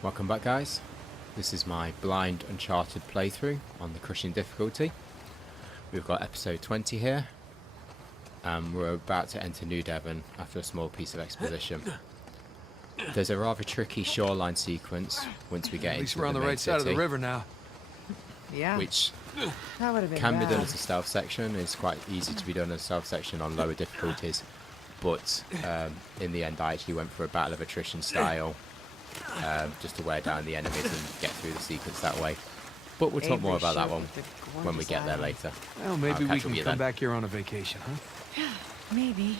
Welcome back, guys. This is my blind Uncharted playthrough on the crushing difficulty. We've got episode 20 here, and we're about to enter New Devon after a small piece of exposition. There's a rather tricky shoreline sequence once we get At least into we're on the main right side of the city, river now. Yeah, which that would have been can be bad. done as a stealth section. It's quite easy to be done as a stealth section on lower difficulties, but in the end I actually went for a battle of attrition style, just to wear down the enemies and get through the sequence that way. But we'll talk more about that one when we get there later. Well, maybe we can you come then. back here on a vacation, huh? Maybe.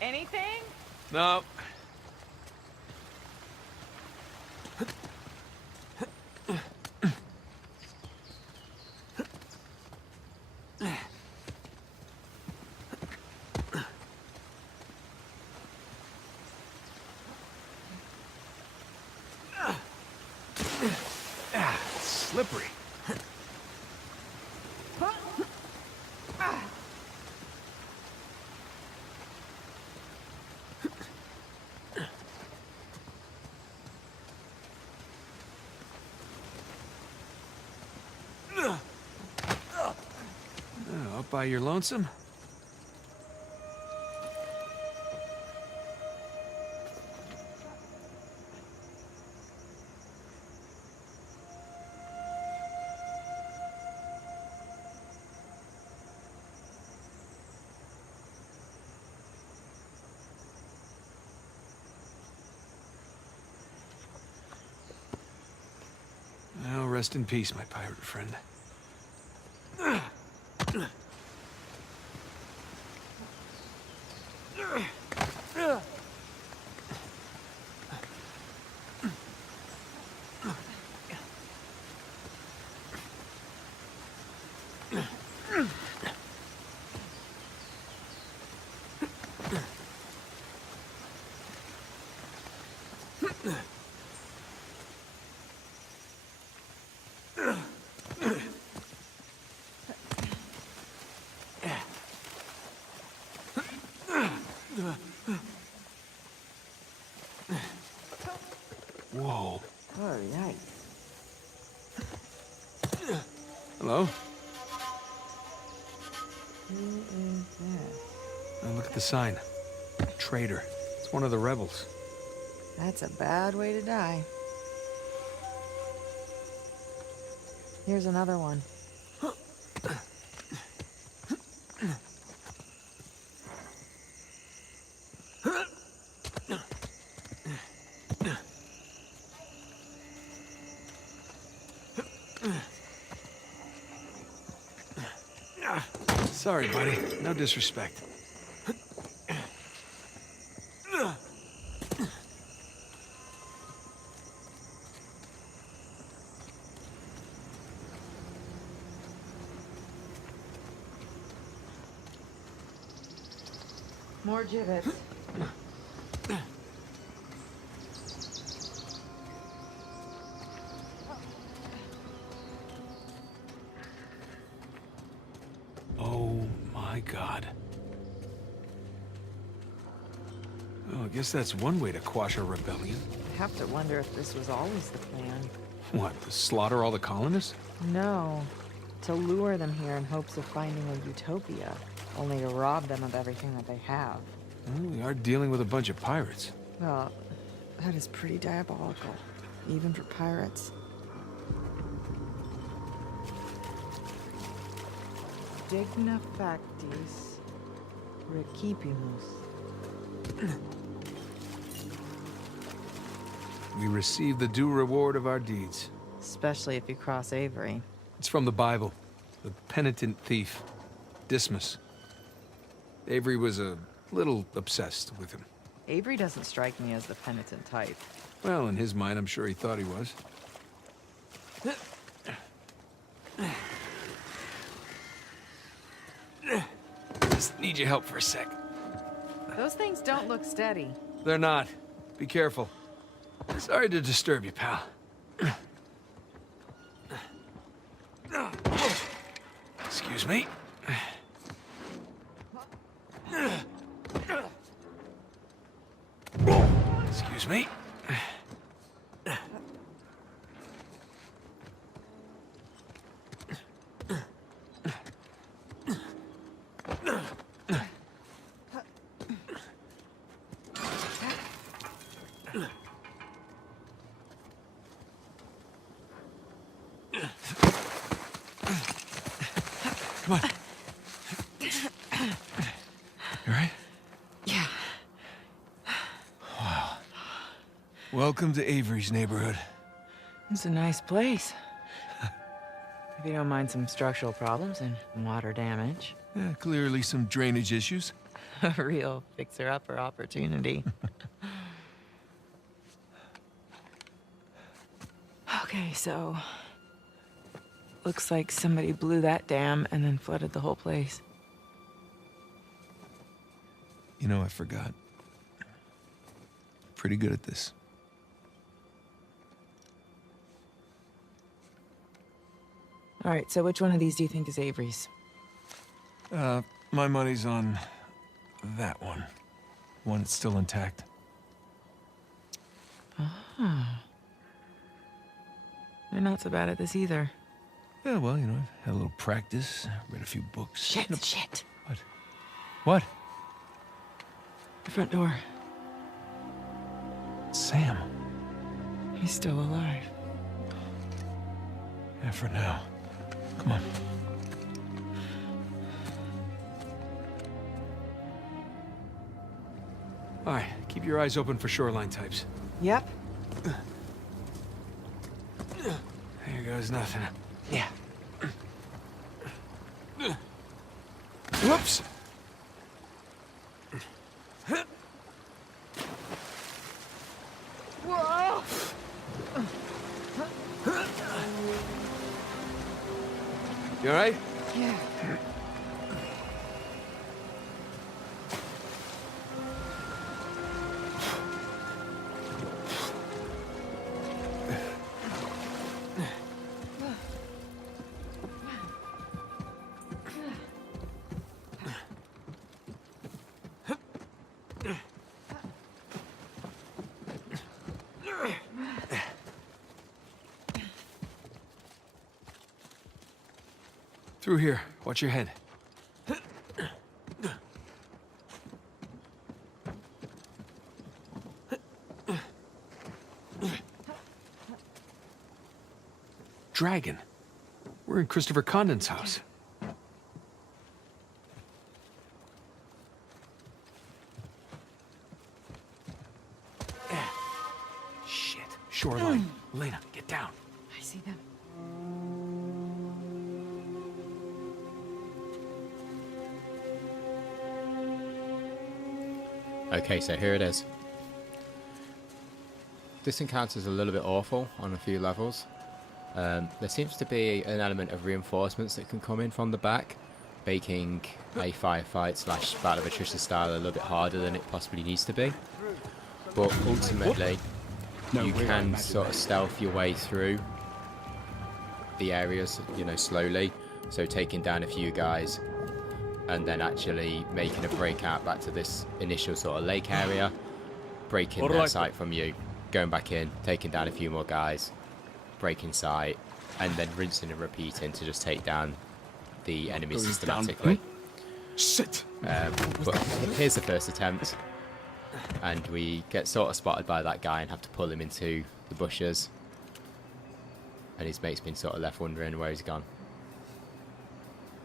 Anything? No. Slippery. Up by your lonesome? Well, rest in peace, my pirate friend. Whoa. Oh, yikes. Hello? Who is this? Oh, look at the sign. Traitor. It's one of the rebels. That's a bad way to die. Here's another one. Sorry, buddy. No disrespect. More gibbets. Oh my God. Oh, I guess that's one way to quash a rebellion. I have to wonder if this was always the plan. What, to slaughter all the colonists? No, to lure them here in hopes of finding a utopia, only to rob them of everything that they have. Well, we are dealing with a bunch of pirates. Well, that is pretty diabolical, even for pirates. Digna factis recipimus. We receive the due reward of our deeds. Especially if you cross Avery. It's from the Bible. The penitent thief, Dismas. Avery was a little obsessed with him. Avery doesn't strike me as the penitent type. Well, in his mind, I'm sure he thought he was. Just need your help for a sec. Those things don't look steady. They're not. Be careful. Sorry to disturb you, pal. Excuse me. Excuse me. Come on. You alright? Yeah. Wow. Welcome to Avery's neighborhood. It's a nice place. If you don't mind some structural problems and water damage. Yeah, clearly some drainage issues. A real fixer-upper opportunity. Okay, so... looks like somebody blew that dam and then flooded the whole place. You know, I forgot. Pretty good at this. All right, so which one of these do you think is Avery's? My money's on that one. One that's still intact. Ah. You're not so bad at this either. Yeah, well, you know, I've had a little practice, read a few books. Shit, shit. What? What? The front door. Sam. He's still alive. Yeah, for now. Come on. All right, keep your eyes open for shoreline types. Yep. There goes nothing. Yeah. Whoops! Whoa! You all right? Yeah. Through here. Watch your head. Dragon. We're in Christopher Condon's house. Shit. Shoreline. Elena, get down. I see them. Okay, so here it is. This encounter is a little bit awful on a few levels. There seems to be an element of reinforcements that can come in from the back, making a firefight / battle of attrition style a little bit harder than it possibly needs to be. But ultimately, you can sort of stealth your way through the areas, you know, slowly. So taking down a few guys, and then actually making a breakout back to this initial sort of lake area, breaking their sight from you, going back in, taking down a few more guys, breaking sight, and then rinsing and repeating to just take down the enemy systematically. Shit! But here's the first attempt, and we get sort of spotted by that guy and have to pull him into the bushes, and his mate's been sort of left wondering where he's gone.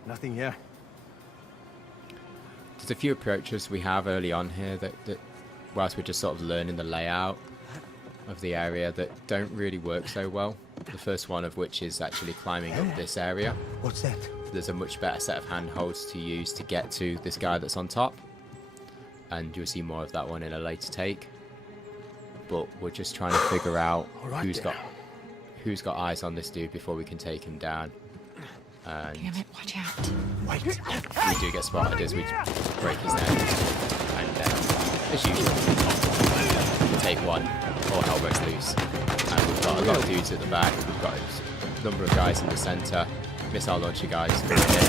Nothing here. There's a few approaches we have early on here that whilst we're just sort of learning the layout of the area, that don't really work so well. The first one of which is actually climbing up this area. What's that? There's a much better set of handholds to use to get to this guy that's on top, and you'll see more of that one in a later take. But we're just trying to figure out who's got eyes on this dude before we can take him down. And Damn it, watch out. Wait. we do get spotted as we break his neck, and as usual, we take lot of dudes at the back. We've got a number of guys in the centre, missile launcher guys coming in,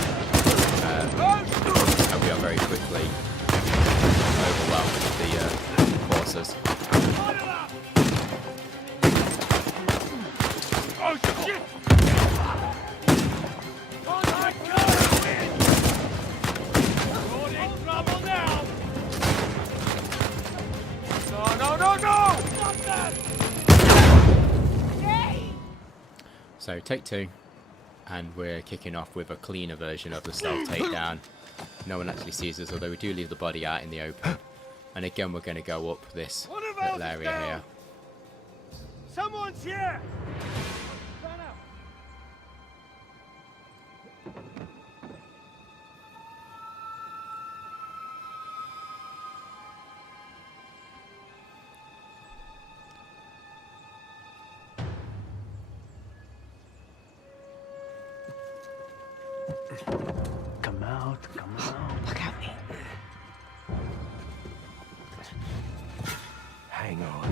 and we are very quickly overwhelmed with the forces. Oh shit! So take two, and we're kicking off with a cleaner version of the stealth takedown. No one actually sees us, although we do leave the body out in the open. And again, we're going to go up this little area here. Someone's here! Come out, come out. Look at me. Hang on.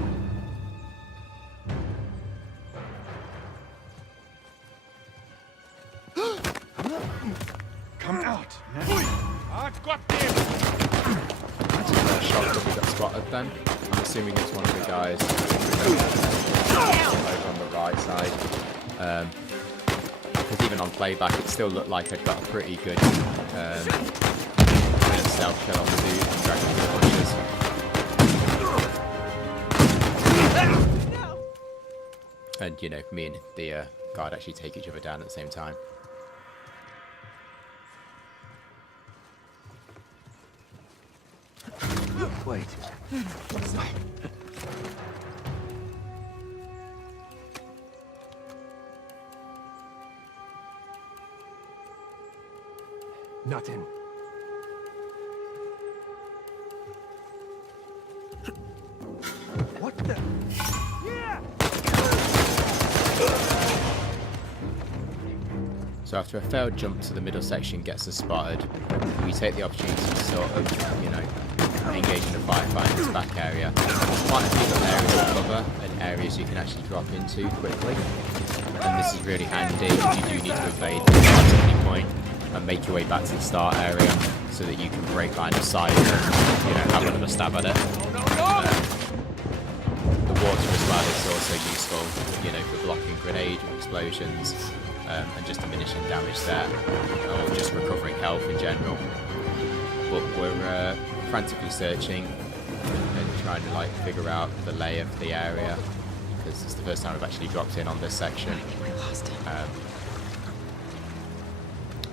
Come out! I've got him! Shocked that we got spotted then. I'm assuming it's one of the guys over on the right side. Because even on playback, it still looked like I'd got a pretty good stealth kill on the dude and dragging the bushes. And, you know, me and the guard actually take each other down at the same time. Wait. Nothing. What the? Yeah! So after a failed jump to the middle section gets us spotted, we take the opportunity to sort of, you know, engage in the firefight in this back area. Quite a few little areas to cover and areas you can actually drop into quickly. And this is really handy if you do need to evade the guards at any point and make your way back to the start area so that you can break line of sight and, you know, have another stab at it. The water as well is also useful, you know, for blocking grenade explosions and just diminishing damage there, or just recovering health in general. But we're frantically searching and trying to like figure out the lay of the area because it's the first time I've actually dropped in on this section. We lost him.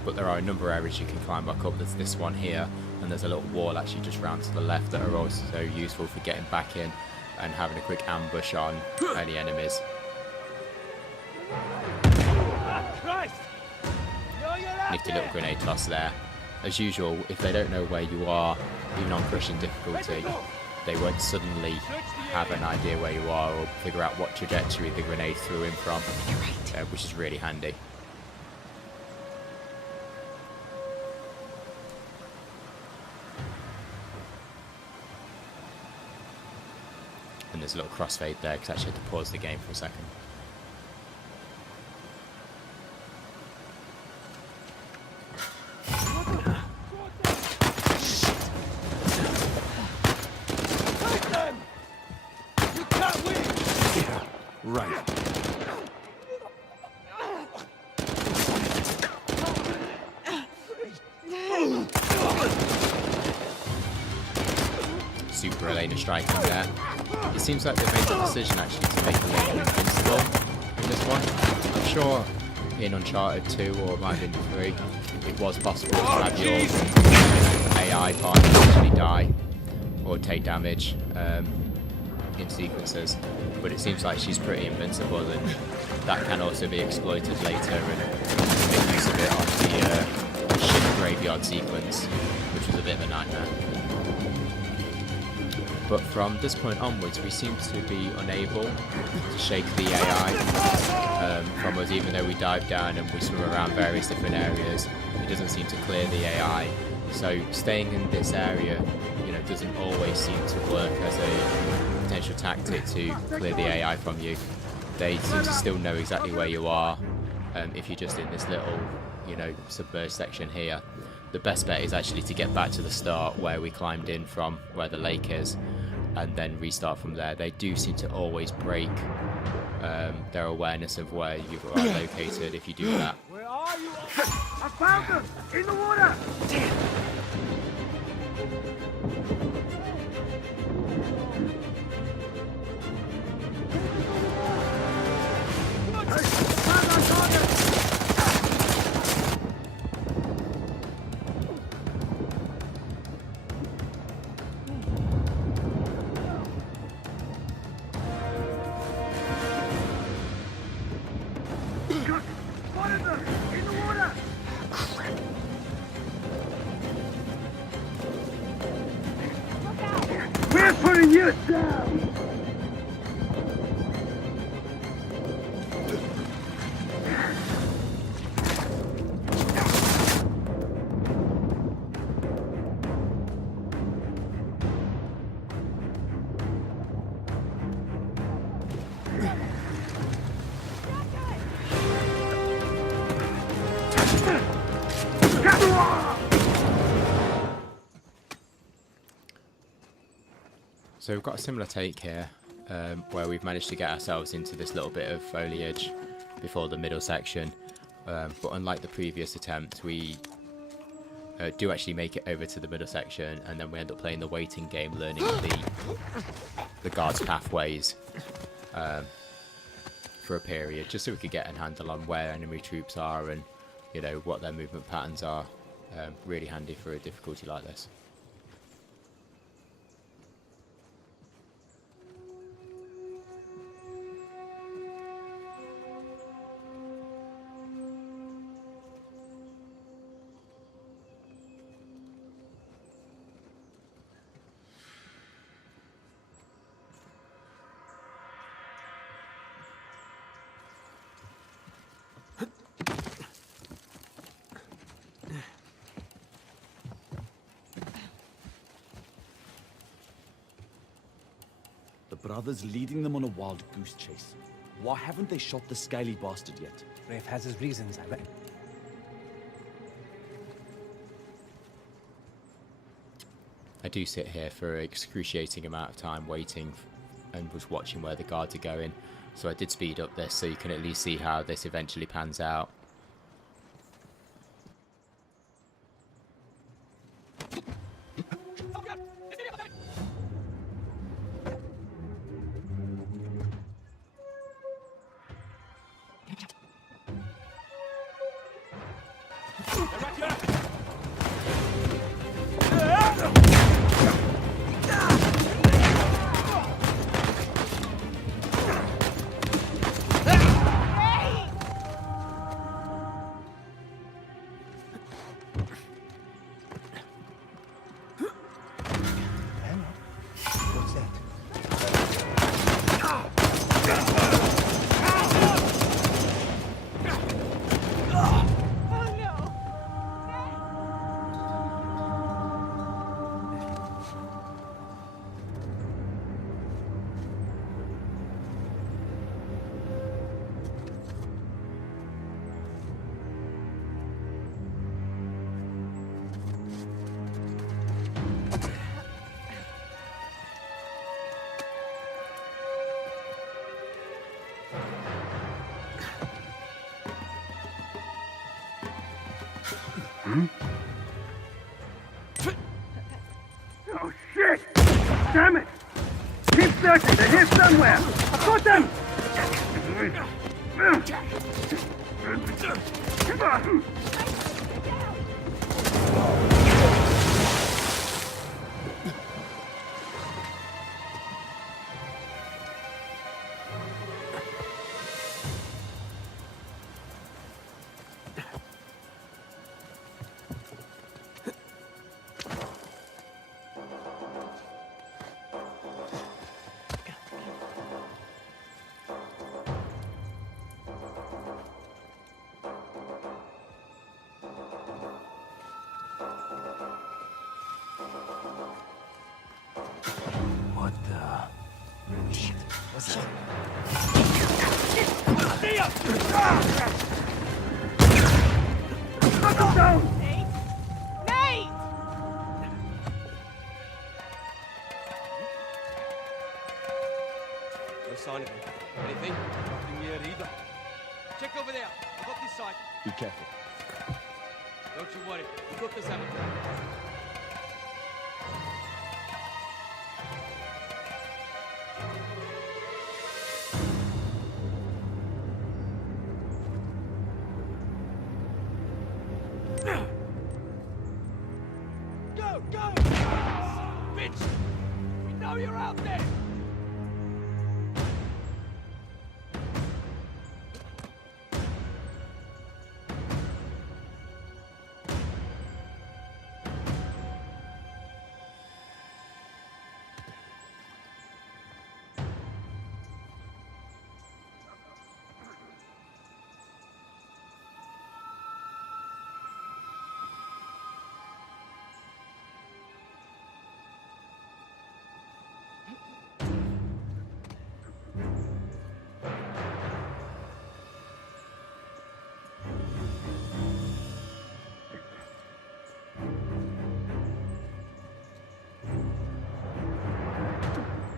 But there are a number of areas you can climb back up. There's this one here, and there's a little wall actually just round to the left that are also useful for getting back in and having a quick ambush on any enemies. Christ! Nifty little grenade toss there. As usual, if they don't know where you are, even on crushing difficulty, they won't suddenly have an idea where you are or figure out what trajectory the grenade flew in from, which is really handy. And there's a little crossfade there because I actually had to pause the game for a second. Right. Super Elena striking there. It seems like they've made the decision actually to make Elena invincible in this one. I'm sure in Uncharted 2 or might have been 3 it was possible to have your AI partner actually die or take damage in sequences, but it seems like she's pretty invincible, and that can also be exploited later and make use of it on the ship graveyard sequence, which was a bit of a nightmare. But from this point onwards, we seem to be unable to shake the AI from us, even though we dive down and we swim around various different areas. It doesn't seem to clear the AI. So staying in this area, you know, doesn't always seem to work as a potential tactic to clear the AI from you. they seem to still know exactly where you are. If you're just in this little, you know, submerged section here, the best bet is actually to get back to the start where we climbed in from, where the lake is, and then restart from there. They do seem to always break their awareness of where you are located if you do that. Where are you? I found them! In the water! Spotted them! In the water! We're putting you down! So we've got a similar take here, where we've managed to get ourselves into this little bit of foliage before the middle section, but unlike the previous attempt, we do actually make it over to the middle section, and then we end up playing the waiting game, learning the guards' pathways for a period, just so we could get a handle on where enemy troops are and, you know, what their movement patterns are. Really handy for a difficulty like this. The brothers leading them on a wild goose chase. Why haven't they shot the scaly bastard yet? Rafe has his reasons, I reckon. I do sit here for an excruciating amount of time waiting and was watching where the guards are going, so I did speed up this so you can at least see how this eventually pans out. What's that? Oh shit! Damn it! Keep searching, they're here somewhere! I've got them! What the... Shit, what's that? Knock him down! No sign of him. Anything? Nothing here either. Check over there. I got this side. Be careful. Don't you worry. We got this, haven't we? Go! Go! Bitch! We know you're out there!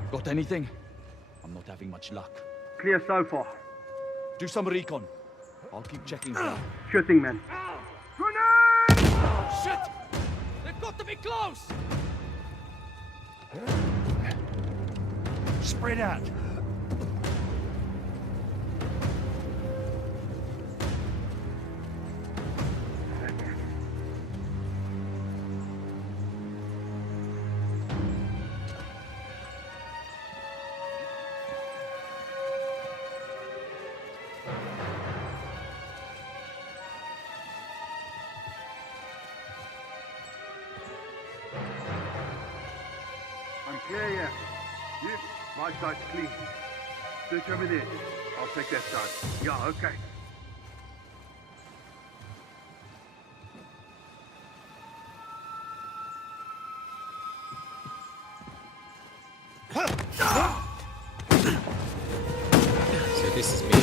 Got anything? I'm not having much luck. Clear so far. Do some recon. I'll keep checking here. Sure thing, man. Grenade! Shit! They've got to be close! Spread out. I'm clear, yeah. You? My side's clean. Search over there. I'll take that side. Yeah, okay. So this is me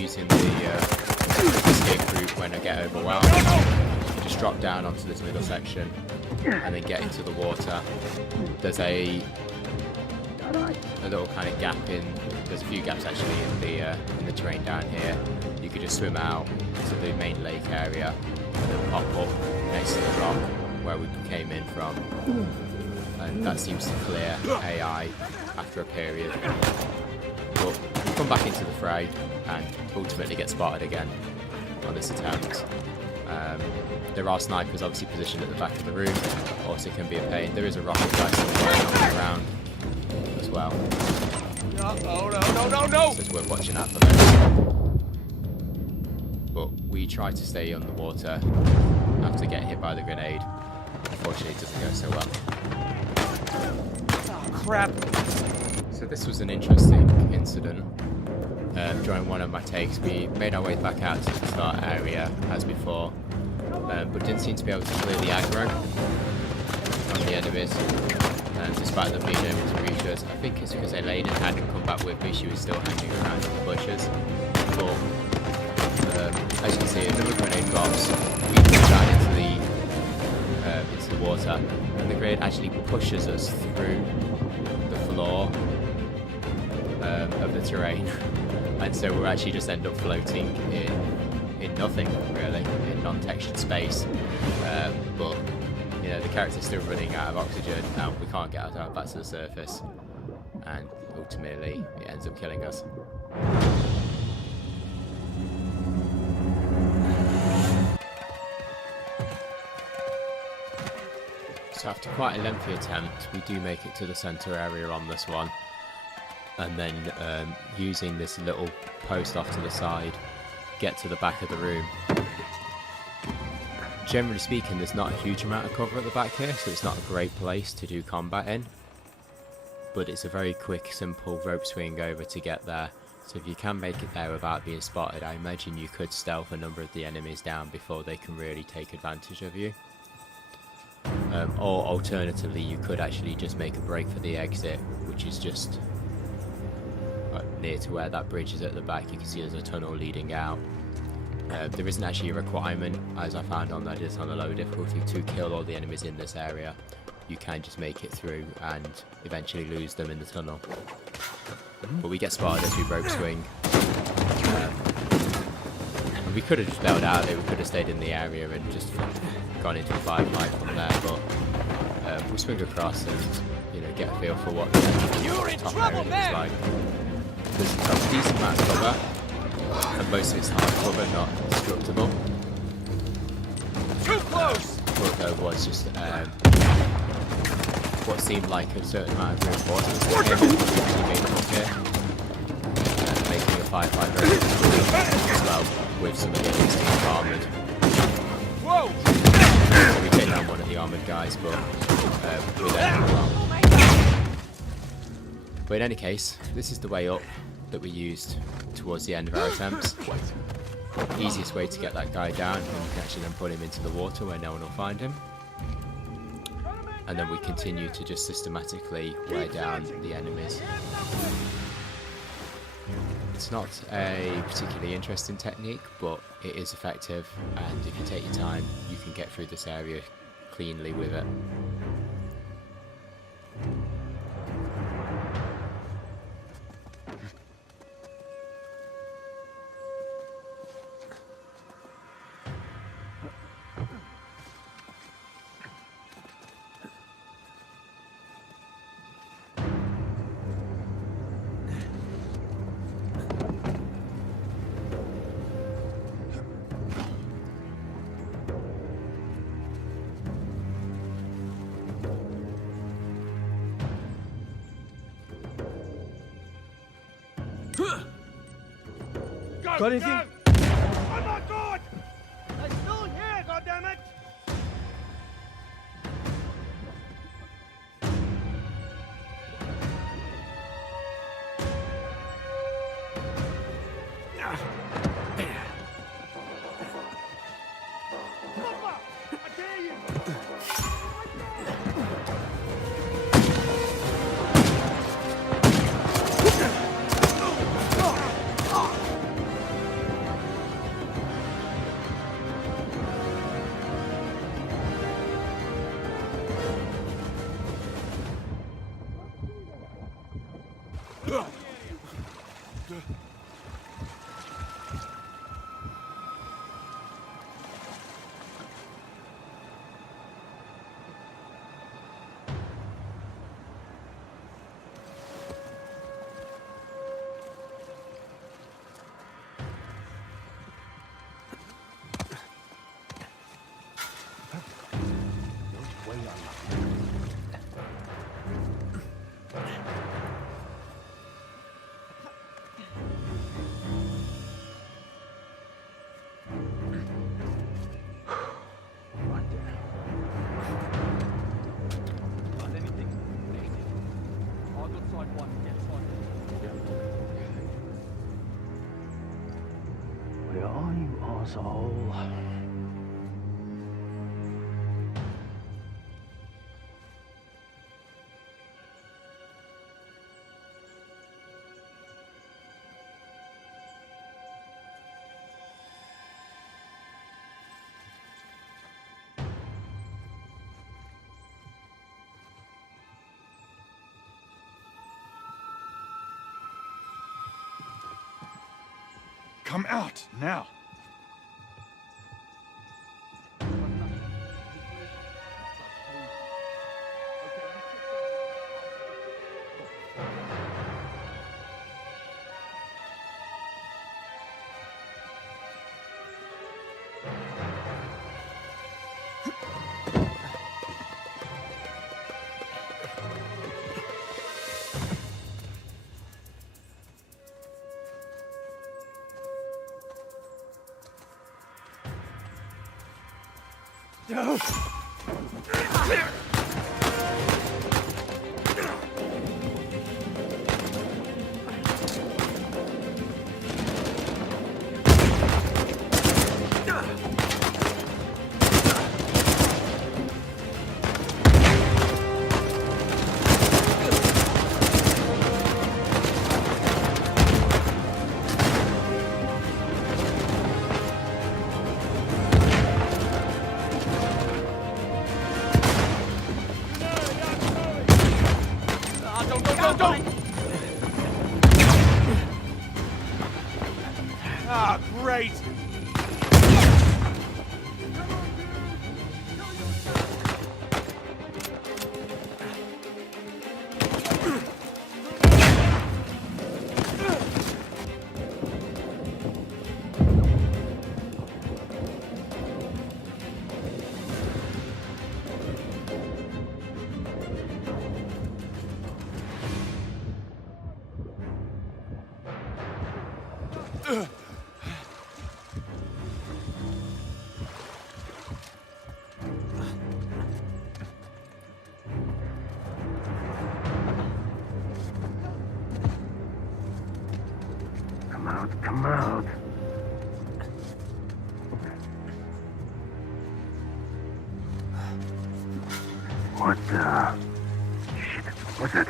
using the escape route when I get overwhelmed. You just drop down onto this middle section and then get into the water. There's a little kind of gap in. There's a few gaps actually in the terrain down here. You could just swim out to the main lake area and then pop up next to the rock where we came in from. And that seems to clear AI after a period. But we come back into the fray and ultimately get spotted again on this attempt. There are snipers obviously positioned at the back of the room, also can be a pain. There is a rocket flight around as well. No! So it's worth watching out for those. But we try to stay on the water after getting hit by the grenade. Unfortunately it doesn't go so well. Crap! So this was an interesting incident. During one of my takes, we made our way back out to the start area as before, but didn't seem to be able to clear the aggro on the enemies, despite them being able to reach us. I think it's because Elaine hadn't come back with me, she was still hanging around in the bushes. But as you can see, another grenade drops, we push out into the water, and the grenade actually pushes us through the floor of the terrain. And so we'll actually just end up floating in nothing, really, in non-textured space. But, you know, the character's still running out of oxygen, and we can't get out back to the surface. And ultimately, it ends up killing us. So after quite a lengthy attempt, we do make it to the centre area on this one. And then using this little post off to the side, get to the back of the room. Generally speaking, there's not a huge amount of cover at the back here, so it's not a great place to do combat in. But it's a very quick, simple rope swing over to get there. So if you can make it there without being spotted, I imagine you could stealth a number of the enemies down before they can really take advantage of you. Or alternatively, you could actually just make a break for the exit, which is just near to where that bridge is at the back, you can see there's a tunnel leading out. There isn't actually a requirement, as I found on that it's on a low difficulty, to kill all the enemies in this area. You can just make it through and eventually lose them in the tunnel. But we get spotted as we rope swing. And we could have just bailed out of it, we could have stayed in the area and just gone into a firefight from there, but we swing across and, you know, get a feel for what the top area looks like. There's a decent amount of cover, and most of it's hard cover, not destructible. Too close! But there was just what seemed like a certain amount of reinforcements that came in, which actually made it up here, making a firefight very difficult as well, with some of the enemies being armoured. Whoa! So we take down one of the armoured guys, but we don't do well. But in any case, this is the way up that we used towards the end of our attempts. Easiest way to get that guy down, and we can actually then put him into the water where no one will find him. And then we continue to just systematically wear down the enemies. It's not a particularly interesting technique, but it is effective, and if you take your time, you can get through this area cleanly with it. Got anything? Oh my god! They're still here, goddammit! Papa! I dare you! Where are you, arsehole? Come out, now! Ah, great! Come out, come out. What the... Shit, what's that?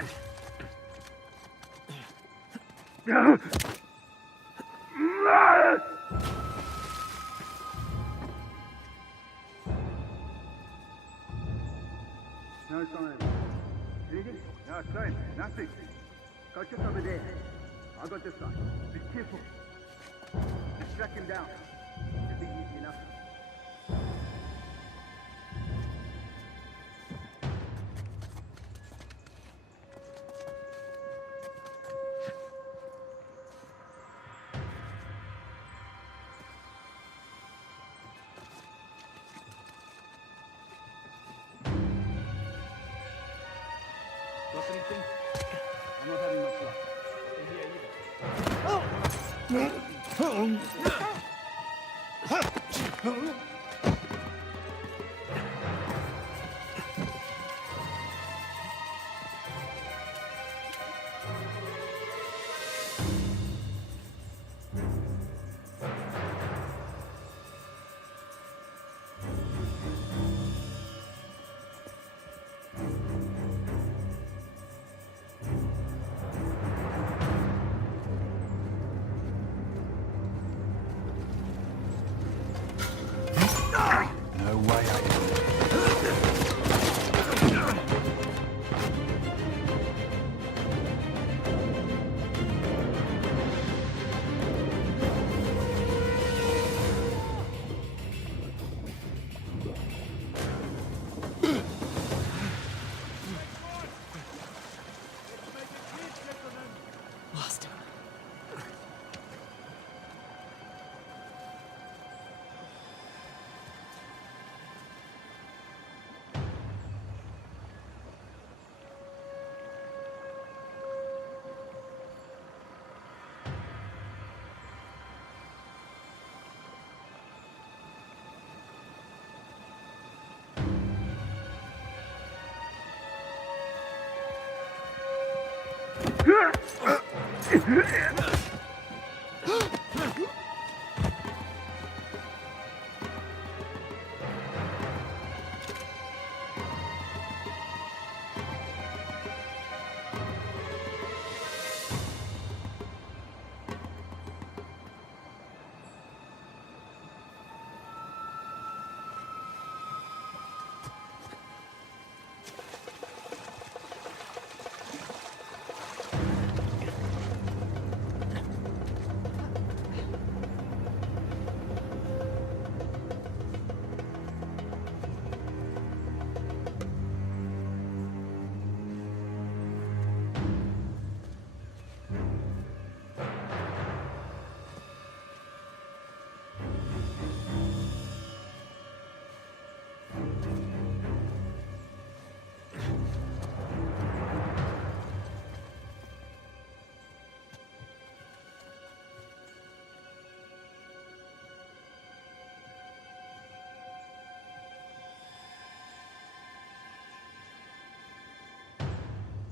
No sign. Anything? No, same. Nothing. Go just over there. I got this side. Be careful. Just track him down. Should be easy enough. Got anything? I'm not having much luck. No way I am. Lost him.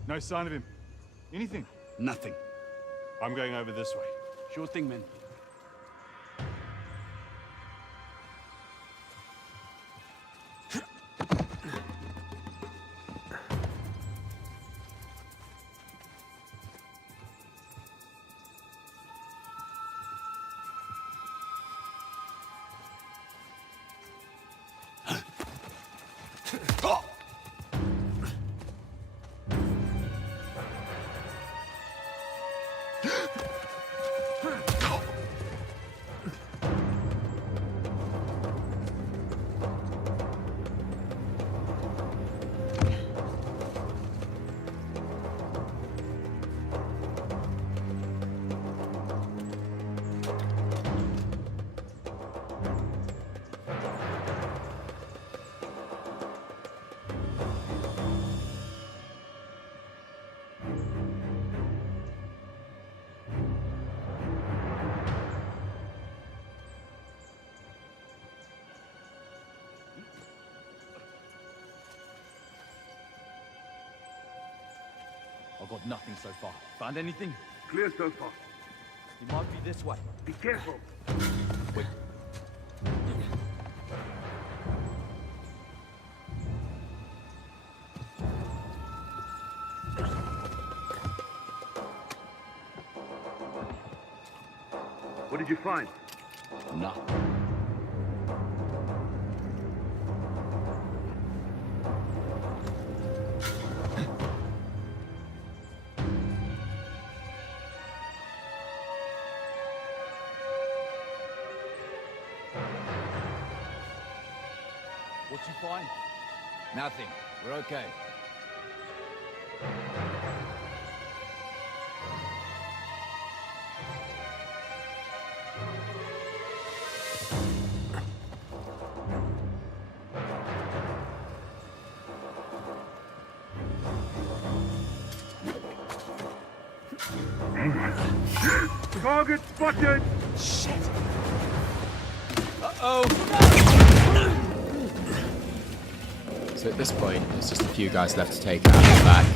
No sign of him. Anything? Nothing. I'm going over this way. Sure thing, man. Got nothing so far. Found anything? Clear so far. He might be this way. Be careful. Wait. What did you find? Nothing. What'd you find? Nothing. We're okay. Target spotted! So at this point, there's just a few guys left to take out the back.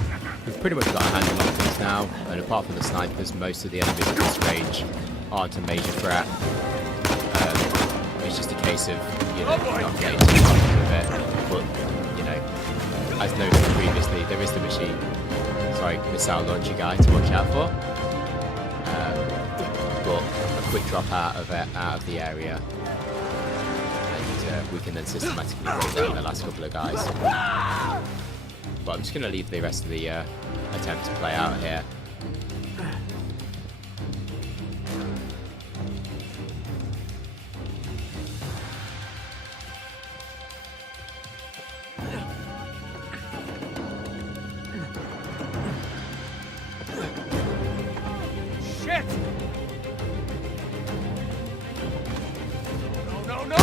We've pretty much got a handle on things now, and apart from the snipers, most of the enemies at this range aren't a major threat. It's just a case of, you know, not getting too comfortable with it. But, you know, as noted previously, there is the missile launcher guy to watch out for. But a quick drop out of the area, and we can then systematically roll down the last couple of guys. But I'm just going to leave the rest of the attempt to play out here. Shit! No, no, no!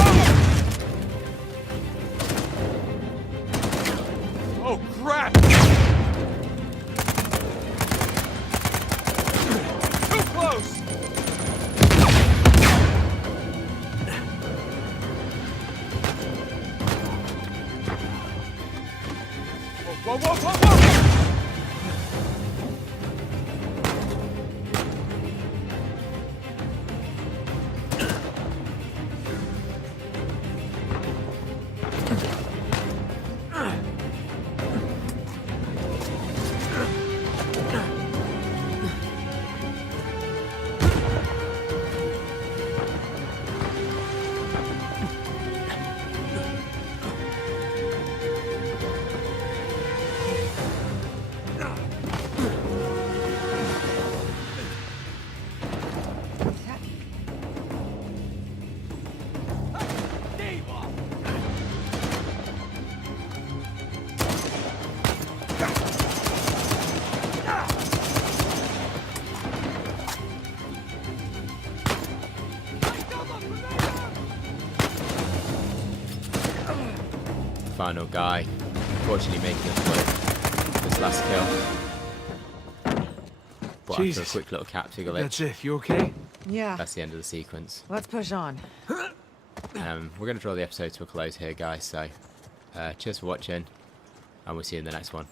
Oh, crap! Too close! Whoa, whoa, whoa, whoa, whoa! Final guy, unfortunately making us work this last kill. But after a Jesus. quick little capture glitch, That's it. You okay? Yeah, that's the end of the sequence. let's push on. We're going to draw the episode to a close here, guys, so cheers for watching, and we'll see you in the next one.